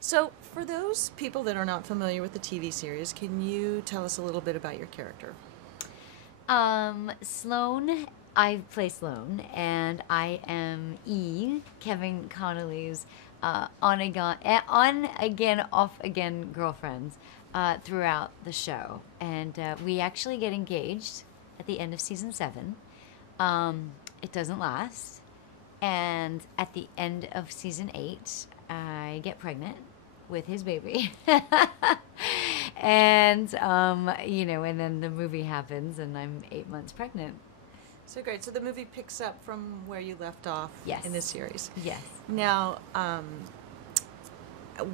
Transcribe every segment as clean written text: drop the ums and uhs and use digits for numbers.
So, for those people that are not familiar with the TV series, can you tell us a little bit about your character? Sloane, I play Sloane, and I am E, Kevin Connolly's on again, off again girlfriends throughout the show. And we actually get engaged at the end of season 7. It doesn't last. And at the end of season 8, I get pregnant with his baby. And, and then the movie happens, and I'm 8 months pregnant. So great. So the movie picks up from where you left off Yes. in this series. Yes. Now,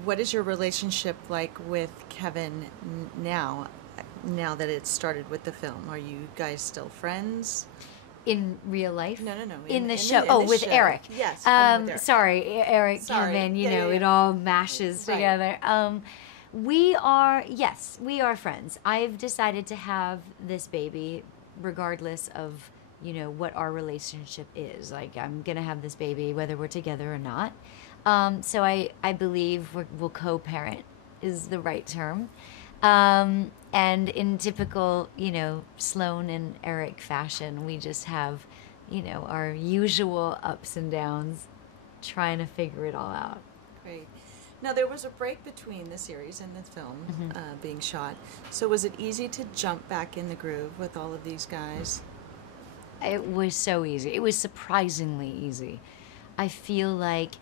what is your relationship like with Kevin now? Now that it started with the film, are you guys still friends? In real life? No. In the show. With show. Eric. Yes. Um, with Eric. sorry, Eric, Sorry. Kevin. Yeah. It all mashes Right. together. We are friends. I've decided to have this baby regardless of, what our relationship is. Like, I'm going to have this baby whether we're together or not. So I believe we'll co-parent is the right term. And in typical, Sloane and Eric fashion, we just have, our usual ups and downs trying to figure it all out. Great. Now, there was a break between the series and the film being shot. So was it easy to jump back in the groove with all of these guys? It was so easy. It was surprisingly easy. I feel like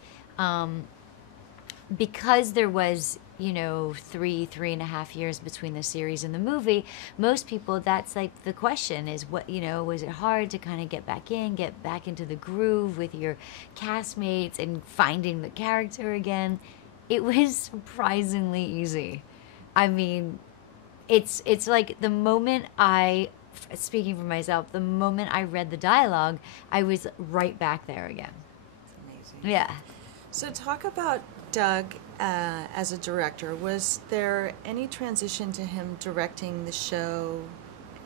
because there was, 3.5 years between the series and the movie, most people, that's like the question is, was it hard to kind of get back into the groove with your castmates and finding the character again? It was surprisingly easy. I mean, it's like the moment speaking for myself, the moment I read the dialogue, I was right back there again. It's amazing. Yeah. So talk about Doug as a director. Was there any transition to him directing the show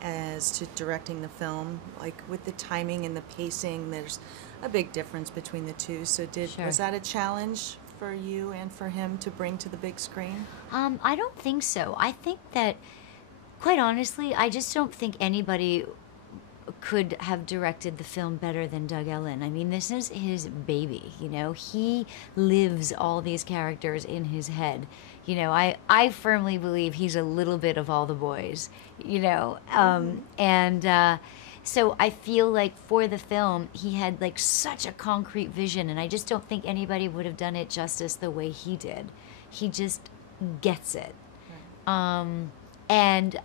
as to directing the film? Like with the timing and the pacing, there's a big difference between the two. So Sure. was that a challenge for you and for him to bring to the big screen? I don't think so. I think that, quite honestly, I just don't think anybody could have directed the film better than Doug Ellin. I mean, this is his baby, He lives all these characters in his head. I firmly believe he's a little bit of all the boys, So I feel like for the film, he had like such a concrete vision, and I just don't think anybody would have done it justice the way he did. He just gets it. Right. And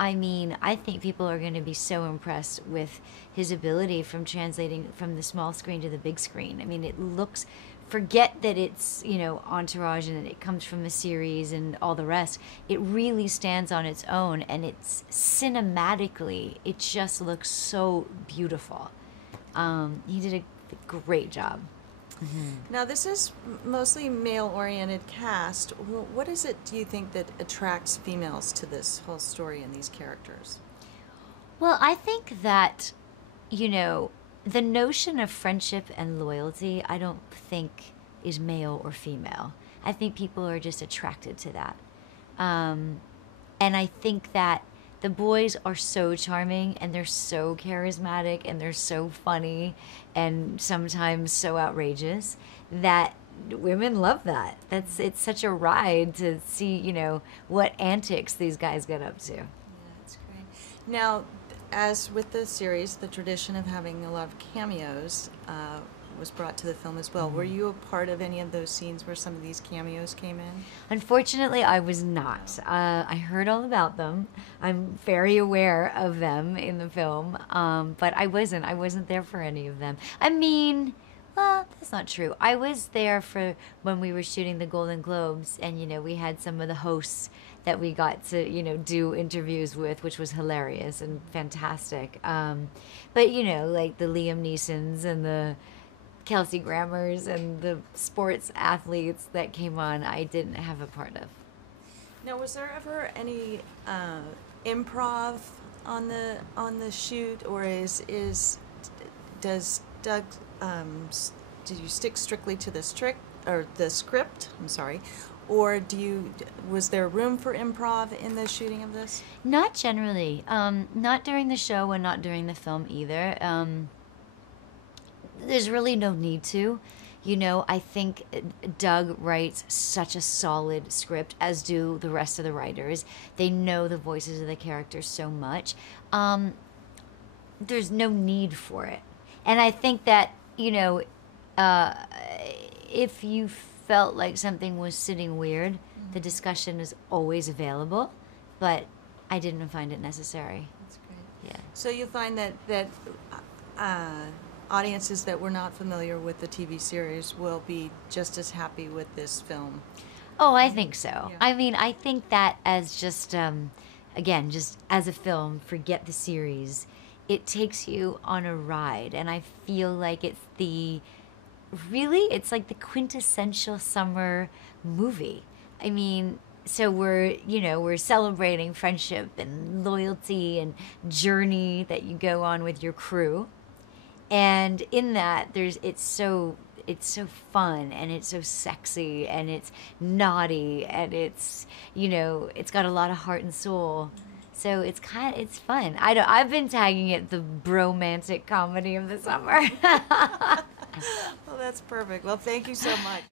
I mean, I think people are going to be so impressed with his ability from translating from the small screen to the big screen. I mean, forget that it's, Entourage and that it comes from a series and all the rest. It really stands on its own, and it's cinematically, it just looks so beautiful. He did a great job. Mm-hmm. Now, this is mostly male-oriented cast. What is it, do you think, that attracts females to this whole story and these characters? Well, I think that, the notion of friendship and loyalty, I don't think is male or female. I think people are just attracted to that. And I think that the boys are so charming, and they're so charismatic, and they're so funny, and sometimes so outrageous that women love that. It's such a ride to see, what antics these guys get up to. Yeah, that's great. Now, as with the series, the tradition of having a lot of cameos was brought to the film as well. Were you a part of any of those scenes where some of these cameos came in? Unfortunately, I was not. I heard all about them. I'm very aware of them in the film, but I wasn't there for any of them. I mean, well, that's not true. I was there for when we were shooting the Golden Globes, and we had some of the hosts that we got to do interviews with, which was hilarious and fantastic. But like the Liam Neesons and the Kelsey Grammers and the sports athletes that came on, I didn't have a part of. Now, was there ever any improv on the shoot, or does Doug did you stick strictly to the script? I'm sorry, Or was there room for improv in the shooting of this? Not generally. Not during the show and not during the film either. There's really no need to. I think Doug writes such a solid script, as do the rest of the writers. They know the voices of the characters so much. There's no need for it. And I think that, if you felt like something was sitting weird, the discussion is always available, but I didn't find it necessary. That's great. Yeah. So you find that audiences that were not familiar with the TV series will be just as happy with this film? Oh, I think so. Yeah. I mean, I think that as just, again, just as a film, forget the series, it takes you on a ride. And I feel like it's it's like the quintessential summer movie. I mean, so we're celebrating friendship and loyalty and journey that you go on with your crew. And in that, it's so fun and it's so sexy and it's naughty and it's got a lot of heart and soul. So it's fun. I've been tagging it the bromantic comedy of the summer. Well, that's perfect. Well, thank you so much.